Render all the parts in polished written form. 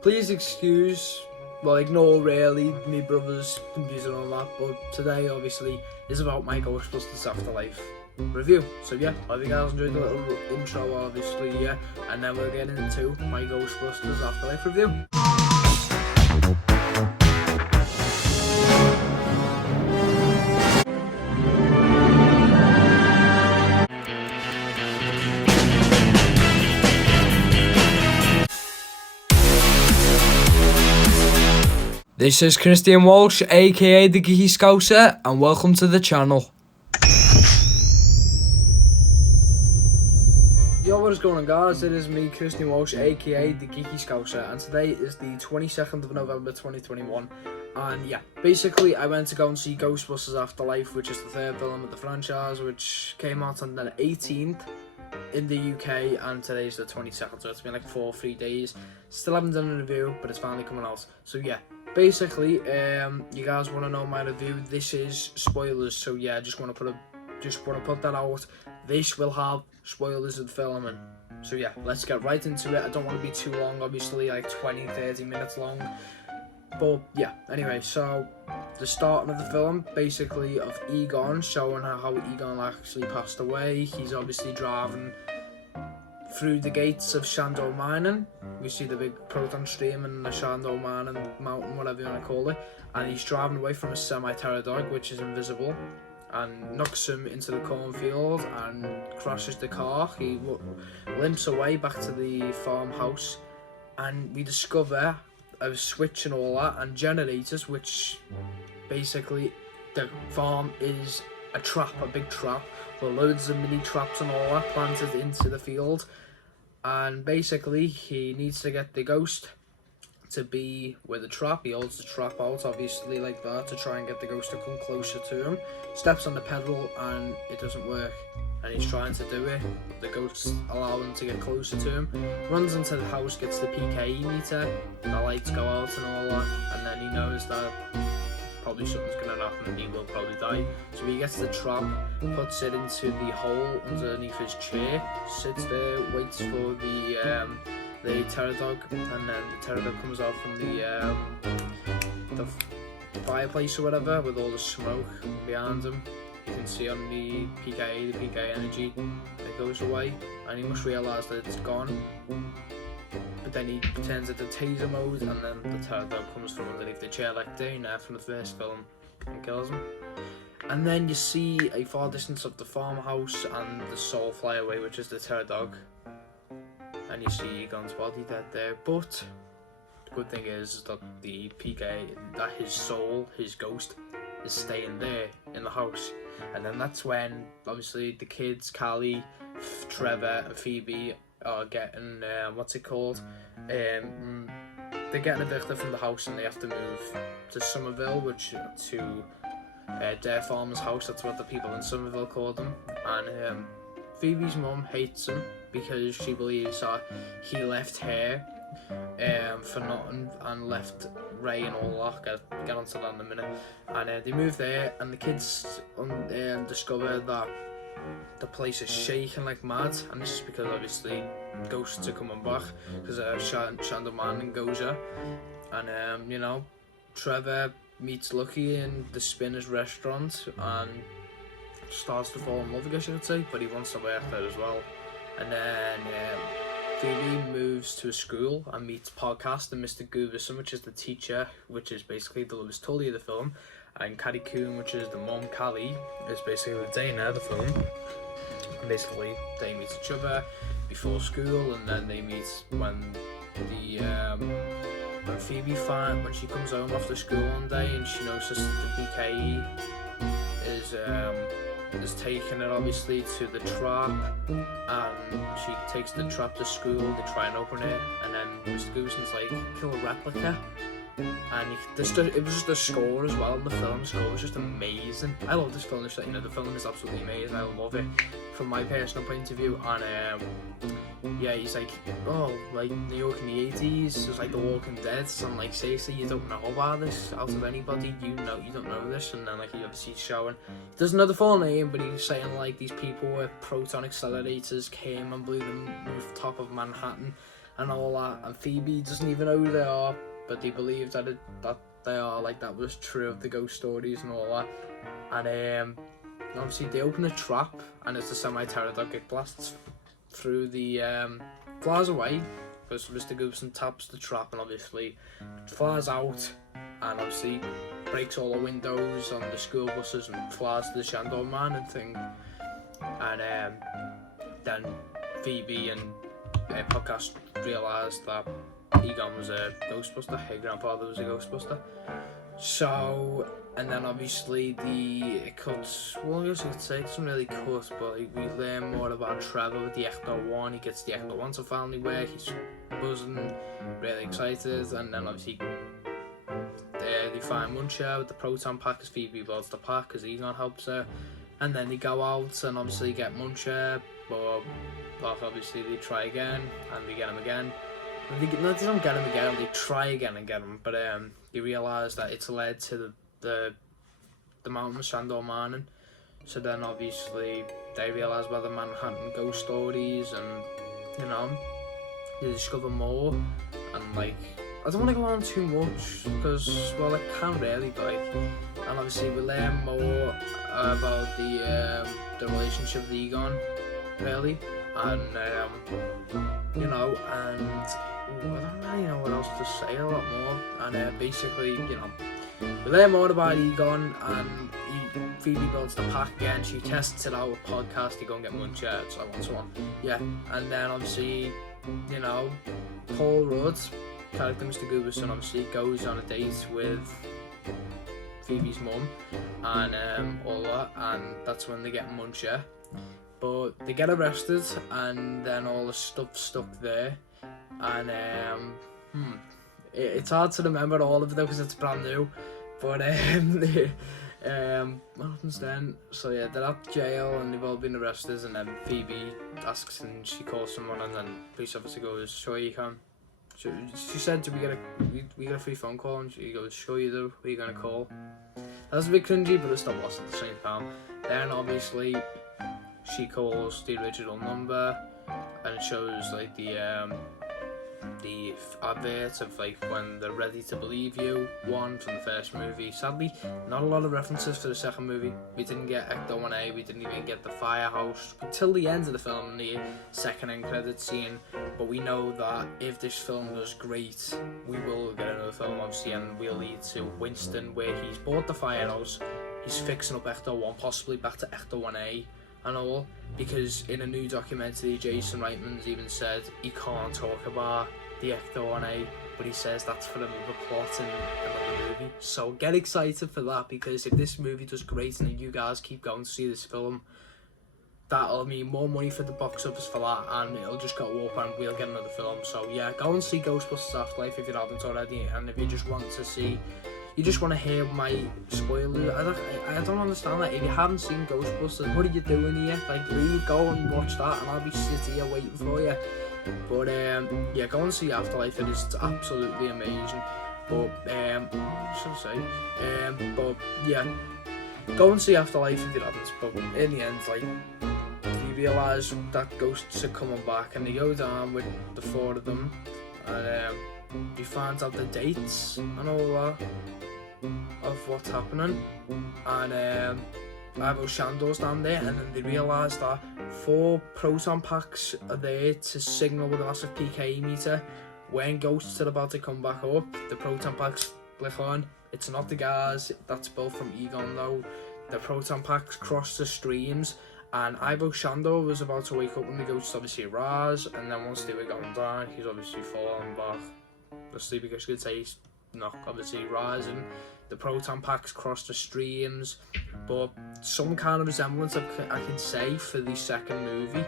please ignore really me brother's music and all that, but today obviously is about my Ghostbusters Afterlife review. So yeah, I hope you guys enjoyed the little intro obviously, and then we'll get into my Ghostbusters Afterlife review. This is Christian Walsh, aka the Geeky Scouser, and welcome to the channel. Yo, what is going on guys? It is me, Christian Walsh, aka the Geeky Scouser, and today is the 22nd of November 2021. And yeah, basically I went to go and see Ghostbusters Afterlife, which is the third film of the franchise, which came out on the 18th in the UK, and today's the 22nd, so it's been like 3 days. Still haven't done a review, but it's finally coming out. So yeah, basically, you guys want to know my review. This is spoilers, so yeah, I just want to put that out. This will have spoilers of the film, and so yeah, let's get right into it. I don't want to be too long, obviously, like 20-30 minutes long. But yeah, anyway, so the start of the film, basically, of Egon, showing how Egon actually passed away. He's obviously driving through the gates of Shandor Mining. We see the big proton stream and the Shandor Mining mountain, whatever you want to call it, and he's driving away from a semi-pterodog, which is invisible, and knocks him into the cornfield and crashes the car. He limps away back to the farmhouse, and we discover a switch and all that, and generators, which basically the farm is a trap, a big trap, with loads of mini traps and all that planted into the field. And basically he needs to get the ghost to be with the trap. He holds the trap out, obviously, like that, to try and get the ghost to come closer to him. Steps on the pedal and it doesn't work, and he's trying to do it. The ghosts allow him to get closer to him. Runs into the house, gets the PKE meter, the lights go out and all that, and then he knows that probably something's gonna happen and he will probably die. So he gets the trap, puts it into the hole underneath his chair, sits there, waits for the pterodog, and then the pterodog comes out from the fireplace or whatever with all the smoke behind him. You can see on the PK energy, it goes away, and he must realise that it's gone. But then he turns into taser mode, and then the pterodog comes from underneath the chair like Dana from the first film and kills him. And then you see a far distance of the farmhouse and the soul fly away, which is the pterodog. And you see Egon's body dead there. But the good thing is that the PK, that his soul, his ghost, is staying there in the house. And then that's when, obviously, the kids, Callie, Trevor and Phoebe are getting, they're getting evicted from the house, and they have to move to Somerville, to Dare Farmer's house. That's what the people in Somerville call them. And Phoebe's mum hates him because she believes that he left her for nothing and left Ray and all that. Get onto that in a minute. And they move there, and the kids discover that the place is shaking like mad, and this is because obviously ghosts are coming back because Shandor Mining goes up. And Trevor meets Lucky in the Spinner's restaurant and starts to fall in love, I guess you could say, but he wants to work there as well. And then Phoebe moves to a school and meets Podcast and Mr. Gooverson, which is the teacher, which is basically the Lewis Tully of the film, and Carrie Coon, which is the mom, Callie, is basically Dana of the film. And basically they meet each other before school, and then they meet when Phoebe when she comes home after school one day, and she notices that the PKE is taking it obviously to the trap, and she takes the trap to school. They try and open it, and then Mr. Gooserson's like, kill a replica. And it was just the score as well in the film. The score was just amazing. I love this film. The film is absolutely amazing. I love it from my personal point of view. And yeah, he's like, oh, like New York in the 80s, it's like The Walking Dead. So I'm like, seriously, you don't know about this out of anybody? You don't know this. And then like he obviously showing, he doesn't know the full name, but he's saying like these people with proton accelerators came and blew the rooftop of Manhattan. and all that, and Phoebe doesn't even know who they are, but they believe that they are, like, that was true of the ghost stories and all that. And obviously they open a trap, and it's the semi-pterodactyl it blasts through the flies away, because Mr. Gooberson taps the trap and obviously flies out, and obviously breaks all the windows on the school buses and flies to the Shandor Man and thing. And then Phoebe and Podcast realised that Egon was a Ghostbuster, her grandfather was a Ghostbuster. So, and then obviously it cuts, well, I guess you could say it doesn't really cut, but we learn more about Trevor with the Ecto 1. He gets the Ecto 1 to family work, he's buzzing, really excited, and then obviously they find Muncher with the proton pack because Phoebe builds the pack because Egon helps her. And then they go out and obviously get Muncher, but obviously they try again and they get him again. They don't get him again, they try again and get him, but they realise that it's led to the Mountain of Shandor Manning. So then obviously they realise about the Manhattan ghost stories, and you know, they discover more, and like, I don't want to go on too much because, well, I can't really, but like, and obviously we learn more about the relationship with Egon, really, and you know, and I don't really know what else to say a lot more. And basically, you know, we learn more about Egon, and Phoebe builds the pack again. She tests it out with Podcast. They go and get Muncher, so on, so on. Yeah, and then obviously, you know, Paul Rudd, character Mr. Gooberson, obviously goes on a date with Phoebe's mum and all that, and that's when they get Muncher. But they get arrested, and then all the stuff stuck there, and it's hard to remember all of it because it's brand new. But what happens then? So yeah, they're at jail and they've all been arrested, and then Phoebe asks and she calls someone, and then police officer goes, "Sure you can." She said, "Do we get a free phone call?" And she goes, "Sure you do. Who are you gonna call?" That's a bit cringy, but it's not lost at the same time. Then obviously she calls the original number, and it shows like the advert of like when they're ready to believe you, one from the first movie. Sadly, not a lot of references for the second movie. We didn't get Ecto 1A, we didn't even get the firehouse until the end of the film, the second end credit scene. But we know that if this film does great, we will get another film obviously, and we'll lead to Winston where he's bought the firehouse, he's fixing up Ecto 1, possibly back to Ecto 1A and all, because in a new documentary Jason Reitman's even said he can't talk about the Ecto 1A, but he says that's for another plot in another movie. So get excited for that, because if this movie does great and you guys keep going to see this film, that'll mean more money for the box office for that, and it'll just go up and we'll get another film. So yeah, go and see Ghostbusters Afterlife if you haven't already, and if you just want to see, you just want to hear my spoilers. I don't understand that. If you haven't seen Ghostbusters, what are you doing here? Like, leave, go and watch that, and I'll be sitting here waiting for you. But yeah, go and see Afterlife. It is absolutely amazing. But what should I say? But yeah, go and see Afterlife if you haven't. But in the end, like, you realise that ghosts are coming back, and they go down with the four of them, and you find out the dates and all that of what's happening, and Ivo Shandor's down there, and then they realise that 4 proton packs are there to signal with a massive PK meter when ghosts are about to come back up. The proton packs flick on. It's not the gas that's built from Egon though. The proton packs cross the streams, and Ivo Shandor was about to wake up when the ghosts obviously rise, and then once they were going down, he's obviously fallen back asleep, because you could say he's not obviously rising. The proton packs cross the streams, but some kind of resemblance I can say for the second movie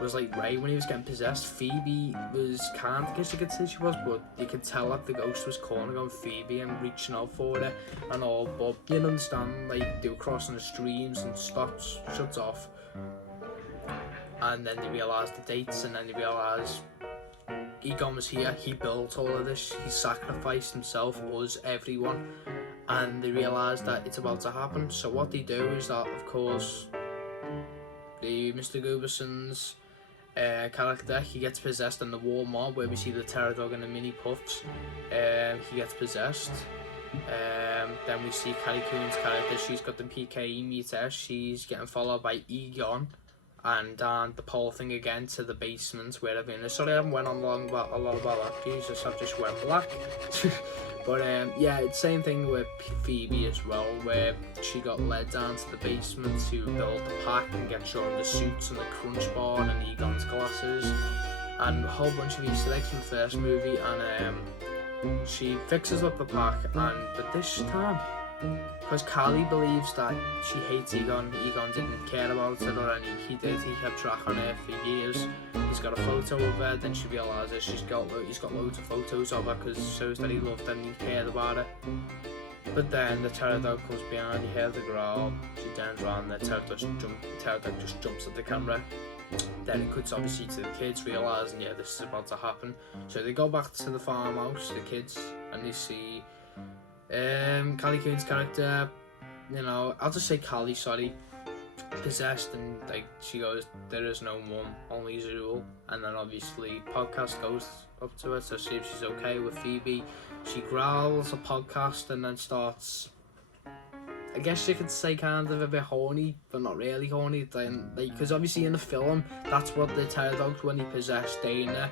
was like Ray when he was getting possessed. Phoebe was kind, I guess you could say she was, but you could tell that the ghost was calling on Phoebe and reaching out for her and all. But you didn't understand, like, they were crossing the streams and stops, shuts off, and then they realised the dates, and then they realised Egon was here, he built all of this, he sacrificed himself, us, everyone, and they realise that it's about to happen. So what they do is that, of course, the Mr. Goobersons character, he gets possessed in the war mob where we see the Terror Dog and the mini puffs. He gets possessed. Then we see Carrie Coon's character, she's got the PKE meter, she's getting followed by Egon and the pole thing again to the basement where I've been. Sorry I haven't went on a lot about that, Jesus, I've just went black. But yeah, it's same thing with Phoebe as well, where she got led down to the basement to build the pack and get shown the suits and the crunch bar and Egon's glasses and a whole bunch of Easter eggs from the first movie, and she fixes up the pack, but this time, because Callie believes that she hates Egon didn't care about it, or he did, he kept track on her for years. He's got a photo of her, then she realises he's got loads of photos of her because it shows that he loved her and he cared about her. But then the Terror Dog comes behind, you hear the growl, she turns around, the Terror Dog just jumps at the camera. Then it cuts obviously to the kids realising, yeah, this is about to happen. So they go back to the farmhouse, the kids, and they see Callie Coon's character, you know, I'll just say Callie, sorry, possessed, and like she goes, there is no mum, only Zool. And then obviously Podcast goes up to her to see if she's okay with Phoebe. She growls a Podcast and then starts, I guess you could say kind of a bit horny, but not really horny. Then, like, because obviously in the film, that's what the Terror Dogs, when he possessed Dana,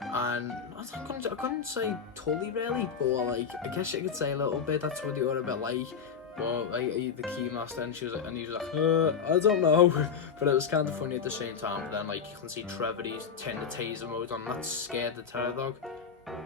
and I couldn't say totally really, but like I guess you could say a little bit. That's what they were a bit like. But like the Keymaster, and he was like, I don't know, but it was kind of funny at the same time. But then like you can see Trevor, he's turning the taser mode on, that scared the Terror Dog.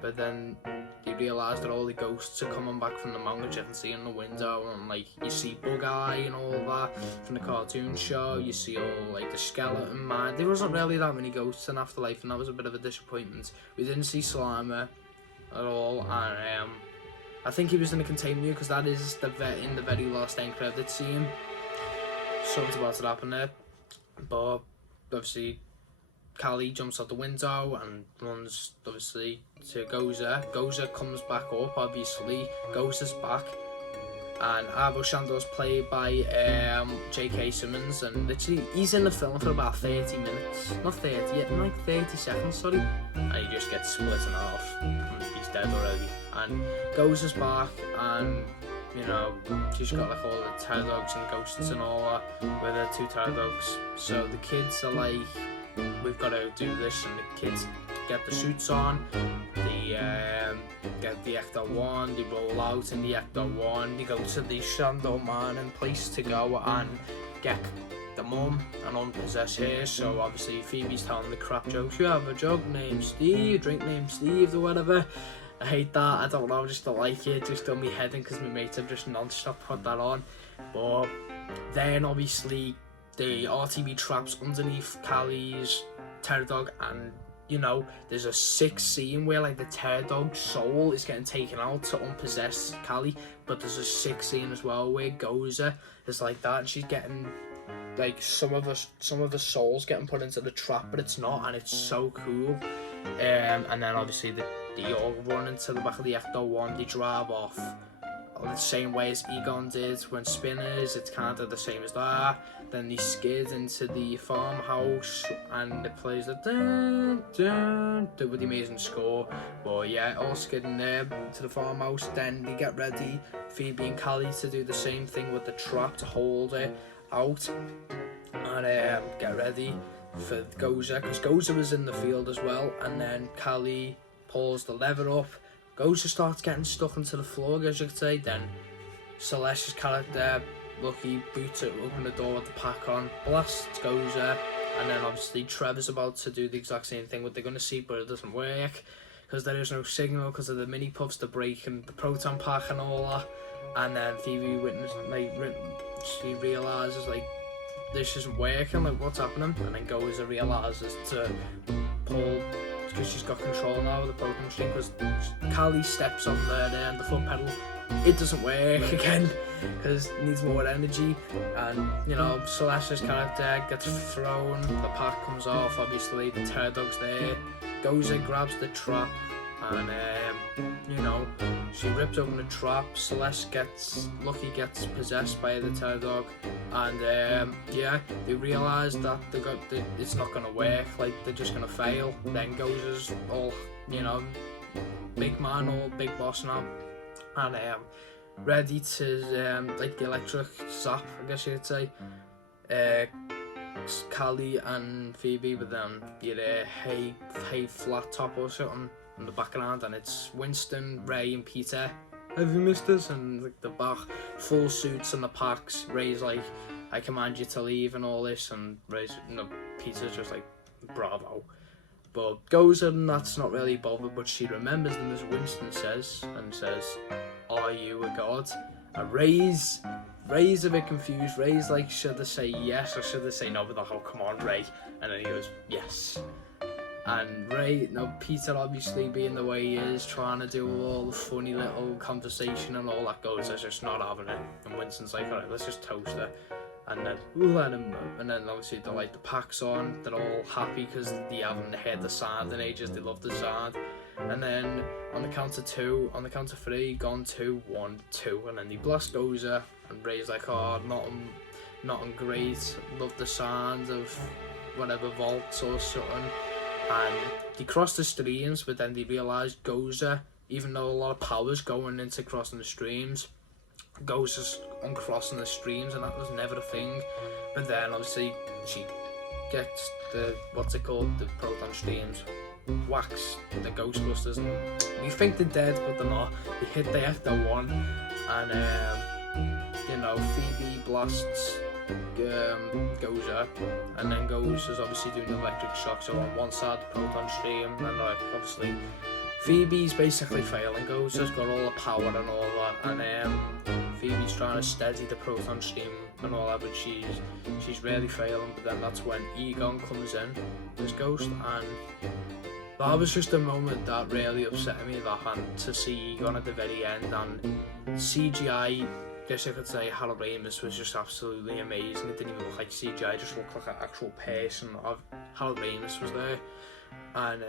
But then you realise that all the ghosts are coming back from the mountain, which you can see in the window, and like you see Bug-Eye and all that from the cartoon show. You see all like the skeleton man. There wasn't really that many ghosts in Afterlife, and that was a bit of a disappointment. We didn't see Slimer at all, and I think he was in a containment because that is in the very last end credit scene. Something's about to happen there, but obviously Callie jumps out the window and runs obviously to Gozer. Gozer comes back up, obviously. Gozer's back, and Avo Shandor's played by J.K. Simmons, and literally he's in the film for about 30 minutes, not 30, yeah, like 30 seconds, sorry, and he just gets split in half, and he's dead already. And Gozer's back, and you know, she's got like all the Terror Dogs and ghosts and all that with her two Terror Dogs. So the kids are like, we've got to do this, and the kids get the suits on, they get the Ecto 1, they roll out in the Ecto 1, they go to the Shandor Man and place to go and get the mum and unpossess her. So obviously Phoebe's telling the crap jokes, you have a jug named Steve, drink named Steve or whatever. I hate that, I don't know, I just don't like it, just done me head in because my mates have just non-stop put that on. But then obviously the RTB traps underneath Callie's Terror Dog, and you know, there's a sick scene where like the Terror Dog's soul is getting taken out to unpossess Callie, but there's a sick scene as well where Gozer is like that, and she's getting like some of the souls getting put into the trap, but it's not, and it's so cool. And then obviously they all run into the back of the Ecto 1, they drive off the same way as Egon did when Spinners, it's kind of the same as that. Then they skid into the farmhouse and it plays the dun dun dun with the amazing score. But yeah, all skidding there to the farmhouse. Then they get ready, Phoebe and Callie, to do the same thing with the trap to hold it out, and get ready for Gozer, because Gozer was in the field as well. And then Callie pulls the lever up, Gozer starts getting stuck into the floor, as you could say. Then Celeste's character, Lucky, boots it, open the door with the pack on, blasts Gozer, and then obviously Trevor's about to do the exact same thing, what they're going to see, but it doesn't work because there is no signal because of the mini puffs, the brake and the proton pack and all that. And then Phoebe she realises like this isn't working, like what's happening, and then Gozer realises to pull, because she's got control now of the proton string, because Callie steps on the foot pedal, it doesn't work again because it needs more energy. And you know, Celeste's character gets thrown, the pack comes off, obviously the Terror Dog's there, Gozer grabs the trap, and you know, she rips open the trap. Lucky gets possessed by the terror dog, and yeah, they realise that it's not gonna work. Like, they're just gonna fail. Then Goza's all, you know, big man or big boss now, and ready to like the electric zap, I guess you could say. Callie and Phoebe with them get a hay flat top or something in the background, and it's Winston, Ray and Peter. Have you missed us? And like the back, full suits and the packs. Ray's like, I command you to leave and all this, and Peter's just like, bravo. But Goza, and that's not really bothered, but she remembers them as Winston says, and says, are you a god? And Ray's a bit confused. Ray's like, should I say yes or should I say no? But oh, come on, Ray. And then he goes, yes. And Peter obviously being the way he is, trying to do all the funny little conversation and all that, goes, they're just not having it. And Winston's like, alright, let's just toast her. And then we'll let him know. And then obviously they light the packs on, they're all happy because they haven't heard the sound in ages, they love the sound. And then on the count of 3, gone 2, 1, 2, and then they blast Goza, and Ray's like, oh, nothing great, love the sound of whatever vaults or something. And they cross the streams, but then they realise Goza, even though a lot of power's going into crossing the streams, Goza's uncrossing the streams, and that was never a thing. But then obviously she gets the the proton streams, whacks the Ghostbusters, and we think they're dead, but they're not. They hit the F1, and Phoebe blasts Goza, and then Goza's obviously doing the electric shock. So on one side the proton stream, and like obviously Phoebe's basically failing. Goza's got all the power and all that, and Phoebe's trying to steady the proton stream and all that, but she's really failing. But then that's when Egon comes in, this ghost, and that was just a moment that really upset me, and to see Egon at the very end, and CGI, guess I could say Harold Ramis was just absolutely amazing. It didn't even look like CGI, it just looked like an actual person of Harold Ramis was there. And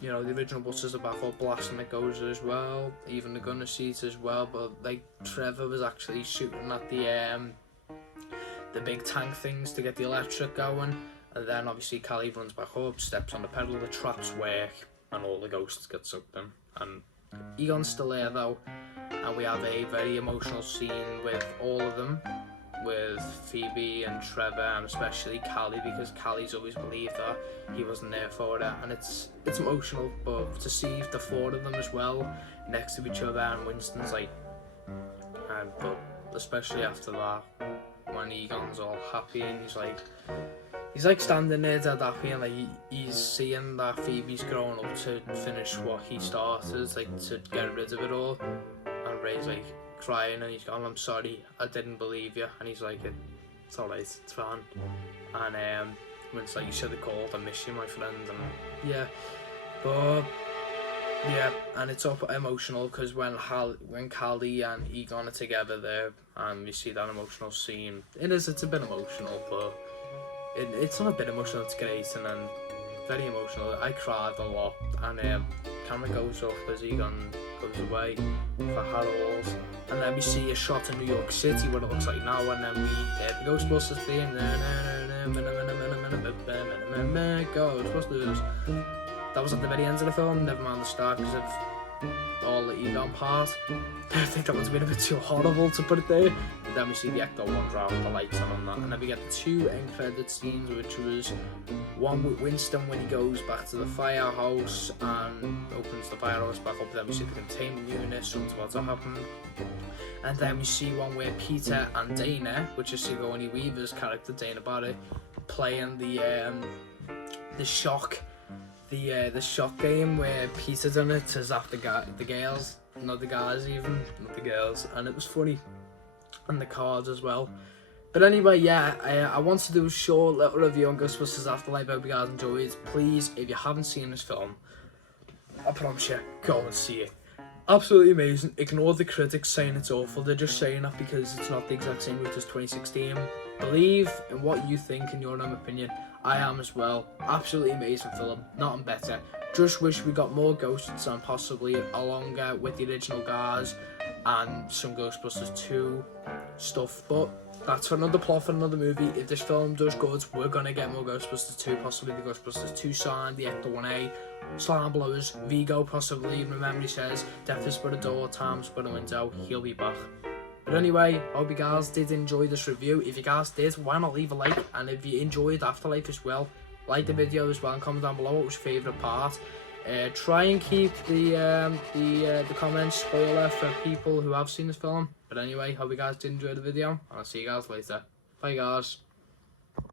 the original Busters are back all blasting at Goza as well, even the gunner seats as well. But like Trevor was actually shooting at the big tank things to get the electric going, and then obviously Callie runs back up, steps on the pedal, the traps work, and all the ghosts get sucked in. And Egon's still there though, and we have a very emotional scene with all of them, with Phoebe and Trevor, and especially Callie, because Callie's always believed that he wasn't there for her, and it's emotional. But to see the 4 of them as well next to each other, and Winston's like, but especially after that, when Egon's all happy and he's like standing there dead happy, and like he's seeing that Phoebe's growing up to finish what he started, like to get rid of it all, and Ray's like crying, and he's going, I'm sorry, I didn't believe you, and he's like, it's alright, it's fine. And when it's like, you should have called, I miss you, my friend. And yeah, but yeah, and it's up emotional because when Callie and Egon are together there, and you see that emotional scene, it's a bit emotional, but it's not a bit emotional, it's great, and then very emotional. I cried a lot, and camera goes off as Egon goes away for Harold, and then we see a shot in New York City, what it looks like now, and then we the Ghostbusters theme, Ghostbusters. That was at the very end of the film, never mind the start because of all the Egon part. I think that was a bit too horrible to put it there. But then we see the Ecto 1 draw with the lights on that, and then we get the 2 end credit scenes, which was one with Winston when he goes back to the firehouse and opens the firehouse back up. Then we see the containment unit, something's about to happen. And then we see one where Peter and Dana, which is Sigourney Weaver's character, Dana Barrett, playing the shock game where Peter done it to zap the girls, not the guys even, not the girls, and it was funny, and the cards as well. But anyway, yeah, I want to do a short little review on Ghostbusters Afterlife. I hope you guys enjoyed. Please, if you haven't seen this film, I promise you, go and see it. Absolutely amazing. Ignore the critics saying it's awful. They're just saying that because it's not the exact same route as 2016. Believe in what you think in your own opinion. I am as well. Absolutely amazing film. Nothing better. Just wish we got more ghosts and possibly a longer with the original guys and some Ghostbusters 2 stuff. But that's for another plot for another movie. If this film does good, we're gonna get more Ghostbusters 2, possibly the Ghostbusters 2 sign, the Ecto 1A, Slam Blowers, Vigo possibly. Remember, he says, death is but a door, time's but a window, he'll be back. But anyway, I hope you guys did enjoy this review. If you guys did, why not leave a like? And if you enjoyed Afterlife as well, like the video as well and comment down below what was your favourite part. Try and keep the comments spoiler for people who have seen this film. But anyway, hope you guys did enjoy the video, and I'll see you guys later. Bye guys.